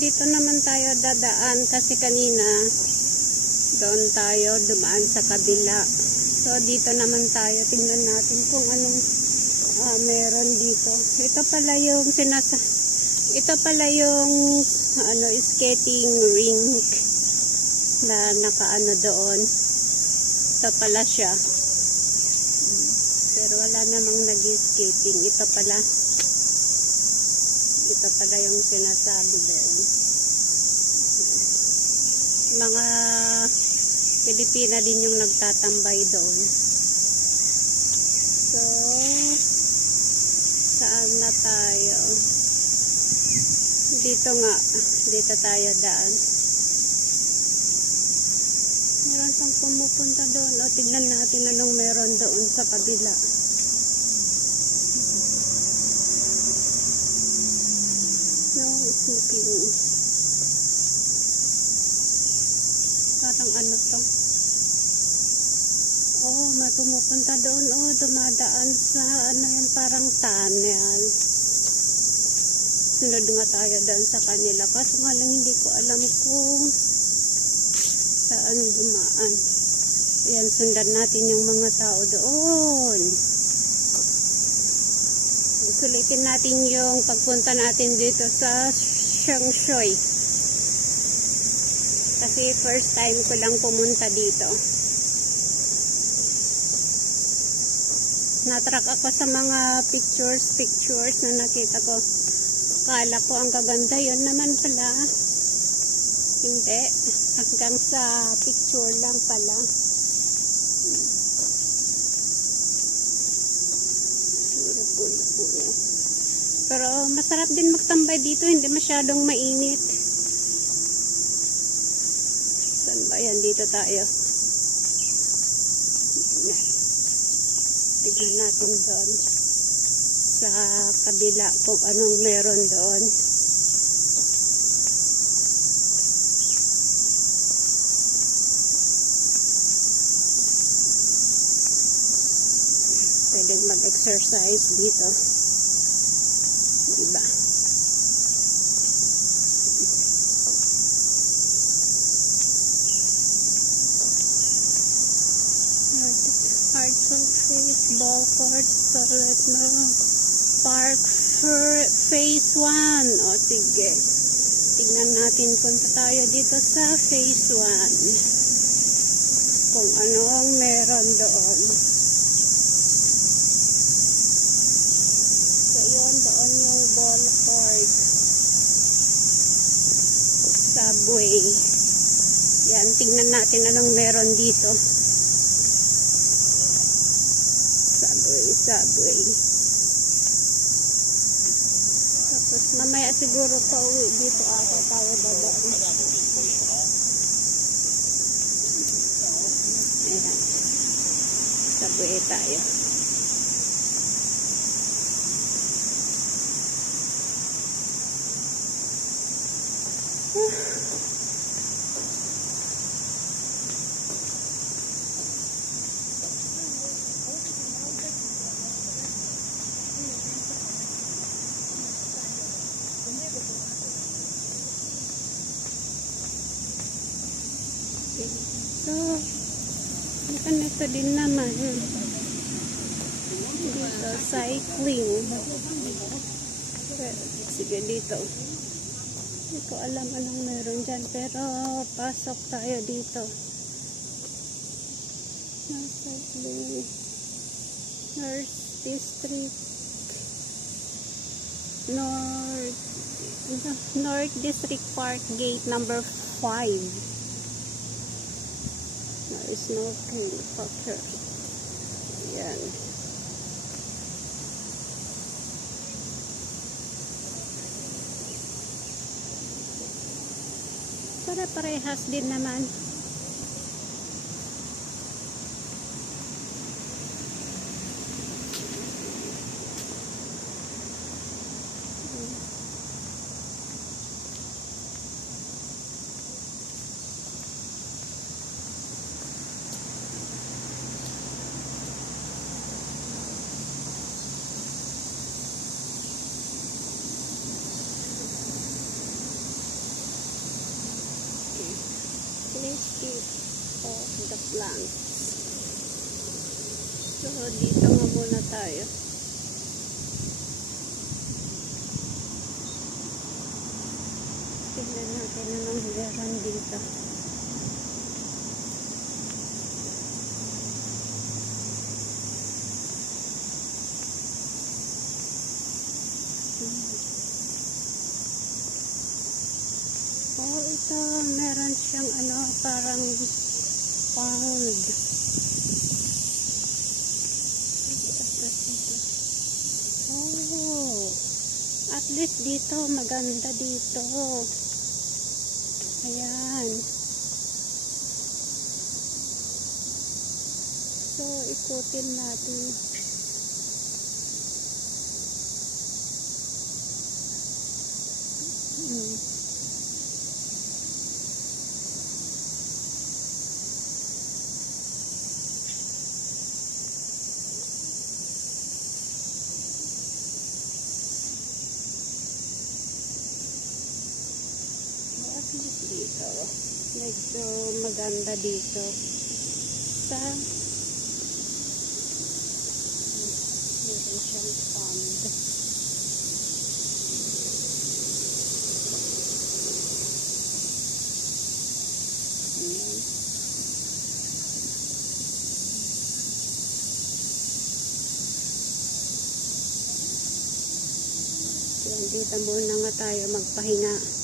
dito naman tayo dadaan kasi kanina doon tayo dumaan sa kabila. So dito naman tayo, tingnan natin kung anong meron dito. Ito pala yung skating rink na nakaano doon. Ito pala siya. Pero wala namang nag-skating. Ito pala yung sinasabi doon. Mga Pilipina din yung nagtatambay doon. So, saan na tayo? Dito nga. Dito tayo daan. Meron pang pumupunta doon. O, tignan natin anong meron doon sa kabila. No, it's looking. Parang ano to? Oh, may pumupunta doon. Oh, dumadaan sa ano yan, parang tunnel. Sunod nga tayo doon sa kanila. Kaso nga lang hindi ko alam kung saan dumaan. Ayan, sundan natin yung mga tao doon. Sulitin natin yung pagpunta natin dito sa Changshui. Kasi first time ko lang pumunta dito. Natrack ako sa mga pictures na nakita ko. Kala ko ang kaganda, yun naman pala. Hindi. Hanggang sa picture lang pala. Pero masarap din magtambay dito. Hindi masyadong mainit. Saan ba yan? Dito tayo. Tignan natin doon sa kabila kung anong meron doon. Pwedeng mag-exercise dito. Diba? Hard surface, ball court, solid no. Park phase 1. O sige. Tignan natin, punta tayo dito sa phase 1. Kung anong meron doon. So yun, doon yung ball court. Subway. Yan, tignan natin anong meron dito. Subway. Tapos mamaya siguro pa uwi dito ako tayo dadaan. Ayan. Subway tayo. So, ito din naman. Dito, cycling. Sige, dito. Hindi ko alam anong meron dyan, pero pasok tayo dito. Cycling. North District. North District Park Gate number 5. Smoking factor. Yan. Pare-parehas din naman. keep of the plants. So, dito nga muna tayo. Tignan natin anong meron dito. Oh, ito, meron siyang parang pound. Oh, at least dito, maganda dito. Ayan. So, ikutin natin. Dito medyo maganda dito sa meron siyang pond. Ayan. Ayan, dito muna nga tayo magpahinga.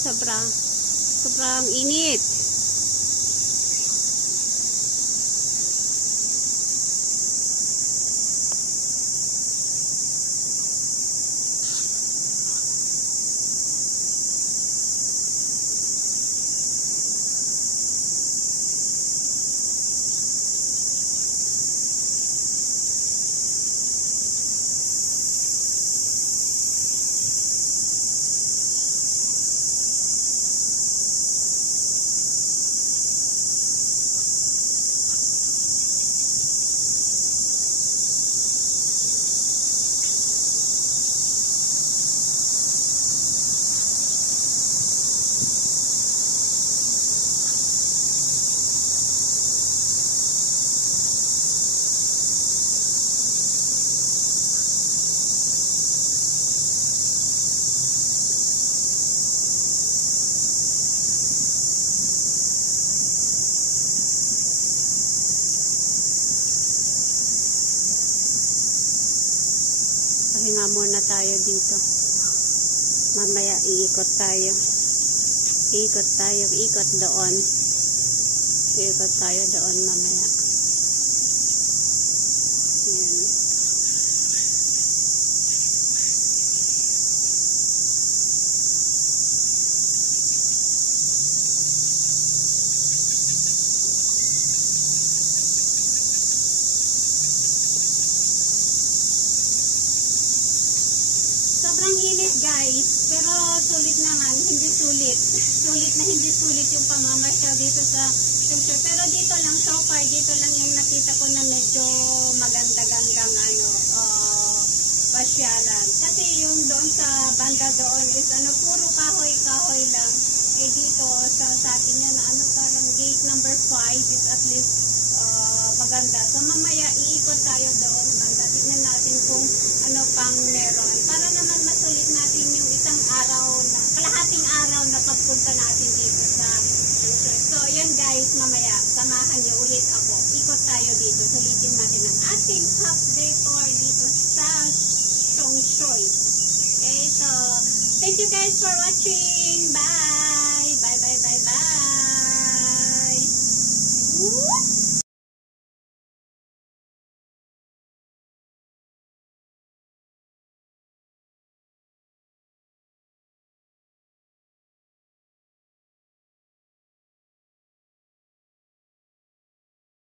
sobrang init. Pahinga muna tayo dito. Mamaya iikot tayo. Ikot doon. Iikot tayo doon mamaya. Ayan. Sobrang init guys, pero sulit naman, hindi sulit. Sulit na hindi sulit yung pamamasyal dito sa Sumsur. Pero dito lang, so far, dito lang yung nakita ko na medyo maganda-gandang pasyalan. Kasi yung doon sa banda doon is puro kahoy-kahoy lang. Eh dito, sa atin yan na parang gate number 5 is at least maganda. So mamaya iikot tayo doon banda. Tignan natin kung ano pang meron. Para naman masulit natin yung isang araw na, kalahating araw na pagpunta natin dito sa Sumsur. So yan guys, mamaya samahan niyo ulit ako. Ikot tayo dito. Sulitin natin ang ating half day tour dito sa Sumsur. Okay, so thank you guys for watching.